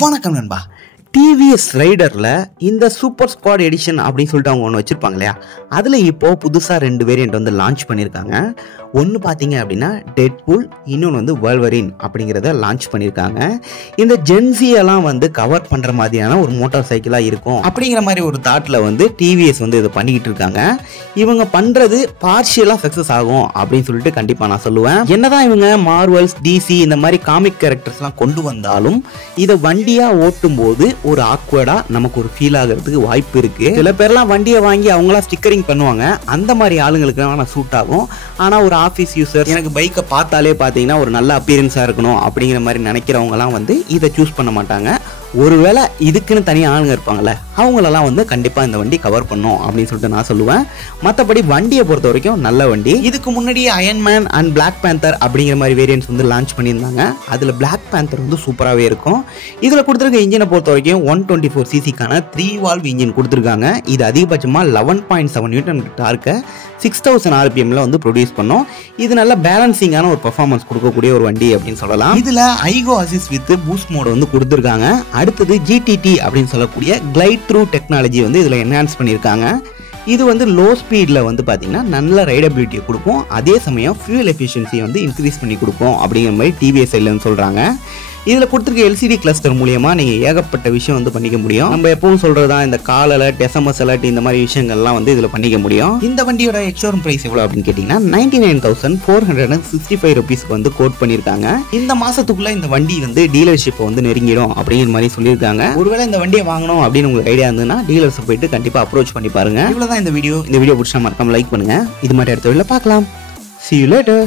வணக்கம் நண்பா. டிவிஎஸ் ரைடரில் இந்த சூப்பர் ஸ்குவாட் எடிஷன் அப்படின்னு சொல்லிட்டு அவங்க ஒன்று வச்சுருப்பாங்க இல்லையா, அதில் இப்போது புதுசாக 2 வேரியண்ட் வந்து லான்ச் பண்ணியிருக்காங்க. ஒன்று பார்த்தீங்க அப்படின்னா டெட்பூல், இன்னொன்று வந்து வல்வரின் அப்படிங்கிறத லான்ச் பண்ணியிருக்காங்க. இந்த ஜென்சியெல்லாம் வந்து கவர் பண்ணுற மாதிரியான ஒரு மோட்டார் சைக்கிளாக இருக்கும் அப்படிங்கிற மாதிரி ஒரு தாட்டில் வந்து டிவிஎஸ் வந்து இதை பண்ணிக்கிட்டு இருக்காங்க. இவங்க பண்ணுறது பார்ஷியலாக சக்ஸஸ் ஆகும் அப்படின்னு சொல்லிட்டு கண்டிப்பாக நான் சொல்லுவேன். என்னதான் இவங்க மார்வல்ஸ், டிசி இந்த மாதிரி காமிக் கேரக்டர்ஸ்லாம் கொண்டு வந்தாலும் இதை வண்டியாக ஓட்டும் போது ஒரு ஆக்வர்டா நமக்கு ஒரு ஃபீல் ஆகிறதுக்கு வாய்ப்பு இருக்கு. சில பேர்லாம் வண்டியை வாங்கி அவங்களாம் ஸ்டிக்கரிங் பண்ணுவாங்க, அந்த மாதிரி ஆளுங்களுக்கு சூட் ஆகும். ஆனால் ஒரு ஆஃபீஸ் யூசர் எனக்கு பைக்கை பார்த்தாலே பார்த்தீங்கன்னா ஒரு நல்ல அப்பியரன்ஸாக இருக்கணும் அப்படிங்கிற மாதிரி நினைக்கிறவங்கலாம் வந்து இதை சூஸ் பண்ண மாட்டாங்க. ஒருவேளை இதுக்குன்னு தனியாக ஆளுங்க இருப்பாங்கல்ல, அவங்களெல்லாம் வந்து கண்டிப்பாக இந்த வண்டி கவர் பண்ணும் அப்படின்னு சொல்லிட்டு நான் சொல்லுவேன். மற்றபடி வண்டியை பொறுத்த வரைக்கும் நல்ல வண்டி. இதுக்கு முன்னாடி அயன்மேன் அண்ட் பிளாக் பேந்தர் அப்படிங்கிற மாதிரி வேரியன்ட்ஸ் வந்து லான்ச் பண்ணியிருந்தாங்க. அதில் பிளாக் பேந்தர் வந்து சூப்பராகவே இருக்கும். இதில் கொடுத்துருக்க இன்ஜினை பொறுத்த வரைக்கும் 124 சிசிக்கான 3 வால்வ் இன்ஜின் கொடுத்துருக்காங்க. இது அதிகபட்சமாக 11.7 நியூட்டன் டார்க்கை 6000 RPMல வந்து ப்ரொடியூஸ் பண்ணும். இது நல்ல பேலன்சிங்கான ஒரு பெர்ஃபார்மன்ஸ் கொடுக்கக்கூடிய ஒரு வண்டி அப்படின்னு சொல்லலாம். இதில் ஐகோ அசிஸ்ட் வித் பூஸ்ட் மோட் வந்து கொடுத்துருக்காங்க. அடுத்தது ஜிடிடி அப்படின்னு சொல்லக்கூடிய கிளைட் த்ரூ டெக்னாலஜி வந்து இதில் என்ஹான்ஸ் பண்ணியிருக்காங்க. இது வந்து லோ ஸ்பீடில் வந்து பார்த்தீங்கன்னா நல்ல ரைடபிலிட்டியை கொடுக்கும், அதே சமயம் ஃபியூல் எஃபிஷியன்சியை வந்து இன்க்ரீஸ் பண்ணி கொடுக்கும் அப்படிங்கிற மாதிரி டிவிஎஸ் சைட்லன்னு சொல்கிறாங்க. இதில் கொடுத்துருக்க எல்சிடி கிளஸ்டர் மூலியமாக நீங்கள் ஏகப்பட்ட விஷயம் வந்து பண்ணிக்க முடியும். நம்ம எப்பவும் சொல்கிறது தான், இந்த கால் அலர்ட், எஸ்எம்எஸ் அலர்ட், இந்த மாதிரி விஷயங்கள்லாம் வந்து இதில் பண்ணிக்க முடியும். இந்த வண்டியோட எக்ஸ்ஷோரூம் ப்ரைஸ் எவ்வளோ அப்படின்னு கேட்டிங்கன்னா 99,465 ருபீஸ்க்கு வந்து கோட் பண்ணியிருக்காங்க. இந்த மாதத்துக்குள்ளே இந்த வண்டி வந்து டீலர்ஷிப்பை வந்து நெருங்கிடும் அப்படிங்கிற மாதிரி சொல்லியிருக்காங்க. ஒருவேளை இந்த வண்டியை வாங்கணும் அப்படின்னு உங்களுக்கு ஐடியா இருந்ததுன்னா டீலர்ஸை போயிட்டு கண்டிப்பாக அப்ரோச் பண்ணி பாருங்கள். இவ்வளோ தான் இந்த வீடியோ. இந்த வீடியோ பிடிச்சா மறக்காம லைக் பண்ணுங்கள். இது மாதிரி அடுத்த வீடியோவில் பார்க்கலாம். See you later.